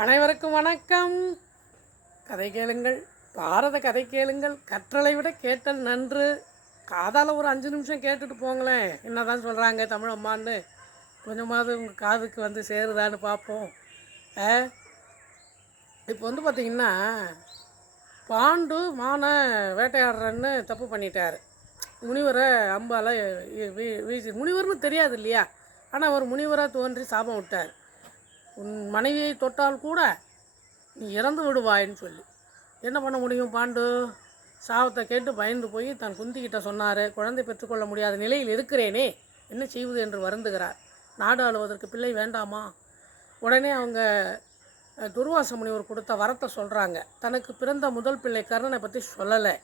அனைவருக்கும் வணக்கம். கதை கேளுங்கள், பாரத கதை கேளுங்கள். கற்றலை விட கேட்டல் நன்று. காதால் ஒரு 5 நிமிஷம் கேட்டுட்டு போங்களேன். என்ன தான் சொல்கிறாங்க தமிழ் அம்மான்னு. கொஞ்சமாவது உங்கள் காதுக்கு வந்து சேருதான்னு பார்ப்போம். இப்போ வந்து பார்த்திங்கன்னா, பாண்டு மானை வேட்டையாடுறன்னு தப்பு பண்ணிட்டார். முனிவரை அம்பால் வீசி, முனிவர்னு தெரியாது இல்லையா, ஆனால் அவர் முனிவராக தோன்றி சாபம் விட்டார். உன் மனைவியை தொட்டால் கூட நீ இறந்து விடுவாயின்னு சொல்லி. என்ன பண்ண முடியும்? பாண்டு சாபத்தை கேட்டு பயந்து போய் தன் குந்திக்கிட்ட சொன்னார், குழந்தை பெற்றுக்கொள்ள முடியாத நிலையில் இருக்கிறேனே, என்ன செய்வது என்று வருந்துகிறார். நாடு ஆளுவதற்கு பிள்ளை வேண்டாமா? உடனே அவங்க துர்வாச முனிவர் கொடுத்த வரத்தை சொல்கிறாங்க. தனக்கு பிறந்த முதல் பிள்ளை கர்ணனை பற்றி சொல்லலை,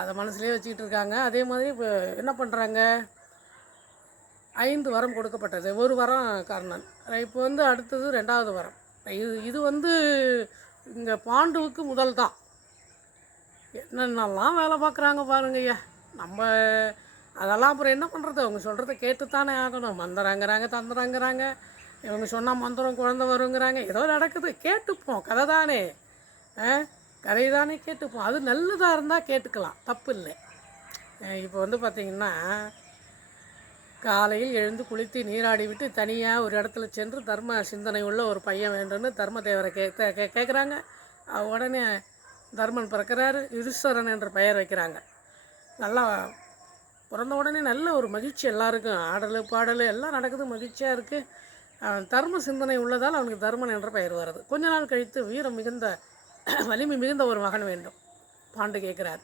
அதை மனசுலேயே வச்சுக்கிட்டு இருக்காங்க. அதே மாதிரி இப்போ என்ன பண்ணுறாங்க, 5 வரம் கொடுக்கப்பட்டது. ஒரு வரம் கர்ணன். இப்போ வந்து அடுத்தது 2வது வரம். இது வந்து இங்கே பாண்டுவுக்கு முதல் தான். என்னென்னலாம் வேலை பார்க்குறாங்க பாருங்கய்யா. நம்ம அதெல்லாம் அப்புறம் என்ன பண்ணுறது? அவங்க சொல்கிறத கேட்டுத்தானே ஆகணும். மந்திரங்கிறாங்க, தந்திரங்கிறாங்க, இவங்க சொன்னால் மந்திரம் குழந்தை வருங்கிறாங்க. ஏதோ நடக்குது, கேட்டுப்போம். கதை தானே, கதை தானே, கேட்டுப்போம். அது நல்லதாக இருந்தால் கேட்டுக்கலாம், தப்பு இல்லை. இப்போ வந்து பார்த்திங்கன்னா, காலையில் எழுந்து குளித்து நீராடி விட்டு தனியாக ஒரு இடத்துல சென்று தர்ம சிந்தனை உள்ள ஒரு பையன் வேண்டும்னு தர்மதேவரை கேட்குறாங்க. உடனே தர்மன் பிறக்கிறாரு. யுதிஷ்டரன் என்ற பெயர் வைக்கிறாங்க. நல்லா பிறந்த உடனே நல்ல ஒரு மகிழ்ச்சி எல்லாருக்கும். ஆடல் பாடல் எல்லாம் நடக்குது, மகிழ்ச்சியாக இருக்குது. தர்ம சிந்தனை உள்ளதால் அவனுக்கு தர்மன் என்ற பெயர் வருது. கொஞ்ச நாள் கழித்து வீரம் மிகுந்த வலிமை மிகுந்த ஒரு மகன் வேண்டும் பாண்டு கேட்குறார்.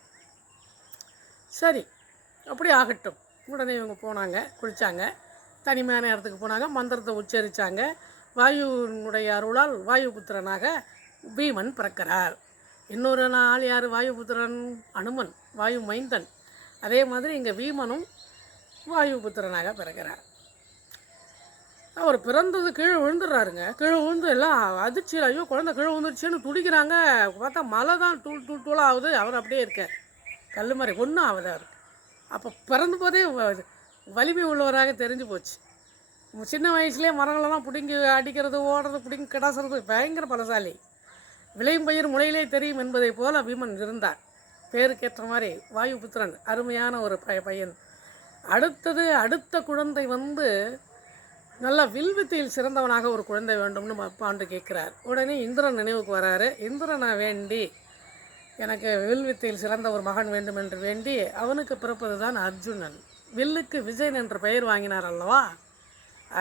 சரி, அப்படி ஆகட்டும். உடனே இவங்க போனாங்க, குளித்தாங்க, தனிமையான இடத்துக்கு போனாங்க, மந்திரத்தை உச்சரித்தாங்க. வாயுனுடைய அருளால் வாயுபுத்திரனாக பீமன் பிறக்கிறார். இன்னொரு நாள் யார் வாயுபுத்திரன்? அனுமன், வாயு மைந்தன். அதே மாதிரி இங்கே பீமனும் வாயுபுத்திரனாக பிறக்கிறார். அவர் பிறந்தது கீழே விழுந்துடுறாருங்க. கீழே விழுந்து எல்லாம் அதிர்ச்சியில், ஐயோ குழந்தை கீழே விழுந்துருச்சுன்னு துடிக்கிறாங்க. பார்த்தா மழை தான் தூளாக ஆகுது. அவர் அப்படியே இருக்கார், கல் மாதிரி ஒன்றும் ஆகுது அவர். அப்போ பிறந்த போதே வலிமை உள்ளவராக தெரிஞ்சு போச்சு. சின்ன வயசுலேயே மரங்களெல்லாம் பிடுங்கி அடிக்கிறது, ஓடுறது, பிடுங்கி கிடாசுறது, பயங்கர பலசாலி. விளையும் பயிர் முளையிலே தெரியும் என்பதை போல் பீமன் இருந்தார். பேருக்கேற்ற மாதிரி வாயுபுத்திரன், அருமையான ஒரு பையன். அடுத்த குழந்தை வந்து நல்லா வில்வித்தையில் சிறந்தவனாக ஒரு குழந்தை வேண்டும்னு பாண்டு கேட்குறார். உடனே இந்திரன் நினைவுக்கு வராரு. இந்திரனை வேண்டி, எனக்கு வில்வித்தையில் சிறந்த ஒரு மகன் வேண்டும் என்று வேண்டி அவனுக்கு பிறப்பது தான் அர்ஜுனன். வில்லுக்கு விஜயன் என்ற பெயர் வாங்கினார் அல்லவா.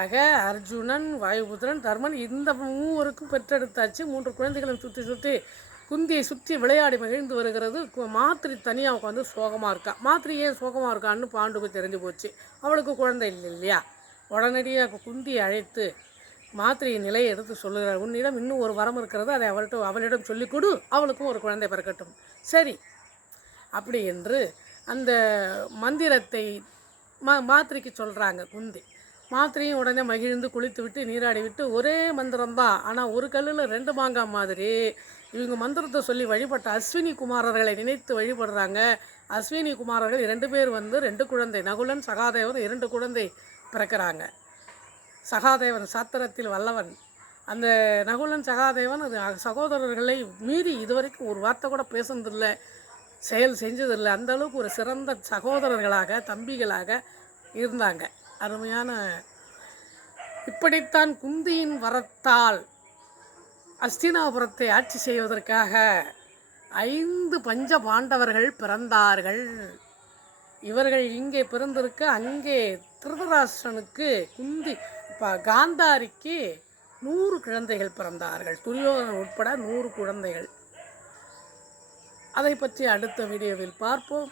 ஆக அர்ஜுனன், வாயுபுத்திரன், தர்மன், இந்த 3 பெற்றெடுத்தாச்சு. 3 குழந்தைகளும் சுற்றி குந்தியை சுற்றி விளையாடி மகிழ்ந்து வருகிறது. மாத்திரி தனியாக உட்காந்து சோகமாக இருக்கா. மாத்திரி ஏன் சோகமாக இருக்கான்னு பாண்டுக்கு தெரிஞ்சு போச்சு. அவளுக்கு குழந்தை இல்லை இல்லையா. உடனடியாக குந்தியை அழைத்து மாத்திரையின் நிலையை எடுத்து சொல்லுகிறார். உன்னிடம் இன்னும் ஒரு வரம் இருக்கிறது, அதை அவளிடம் சொல்லிக் கொடு, அவளுக்கும் ஒரு குழந்தை பிறக்கட்டும். சரி, அப்படி என்று அந்த மந்திரத்தை மாத்திரைக்கு சொல்கிறாங்க குந்தி. மாத்திரையும் உடனே மகிழ்ந்து குளித்து விட்டு நீராடி விட்டு, ஒரே மந்திரம்தான், ஆனால் ஒரு கல்லில் 2 மாங்காய் மாதிரி இவங்க மந்திரத்தை சொல்லி வழிபட்ட அஸ்வினி குமாரர்களை நினைத்து வழிபடுறாங்க. அஸ்வினி குமாரர்கள் 2 பேர் வந்து 2 குழந்தை, நகுலன் சகாதேவன் 2 குழந்தை பிறக்கிறாங்க. சகாதேவன் சாத்திரத்தில் வல்லவன். அந்த நகுலன் சகாதேவன் அது சகோதரர்களை மீறி இதுவரைக்கும் ஒரு வார்த்தை கூட பேசுனதில்லை, செயல் செஞ்சதில்லை. அந்த அளவுக்கு ஒரு சிறந்த சகோதரர்களாக, தம்பிகளாக இருந்தாங்க. அருமையான. இப்படித்தான் குந்தியின் வரத்தால் அஸ்தினாபுரத்தை ஆட்சி செய்வதற்காக 5 பஞ்ச பாண்டவர்கள் பிறந்தார்கள். இவர்கள் இங்கே பிறந்திருக்க அங்கே திருதராஷ்டிரனுக்கு காந்தாரிக்கு 100 குழந்தைகள் பிறந்தார்கள். துரியோதனன் உட்பட 100 குழந்தைகள். அதை பற்றி அடுத்த வீடியோவில் பார்ப்போம்.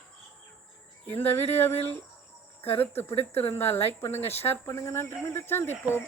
இந்த வீடியோவில் கருத்து பிடித்திருந்தால் லைக் பண்ணுங்கள், ஷேர் பண்ணுங்கள். நன்றி, மீண்டும் சந்திப்போம்.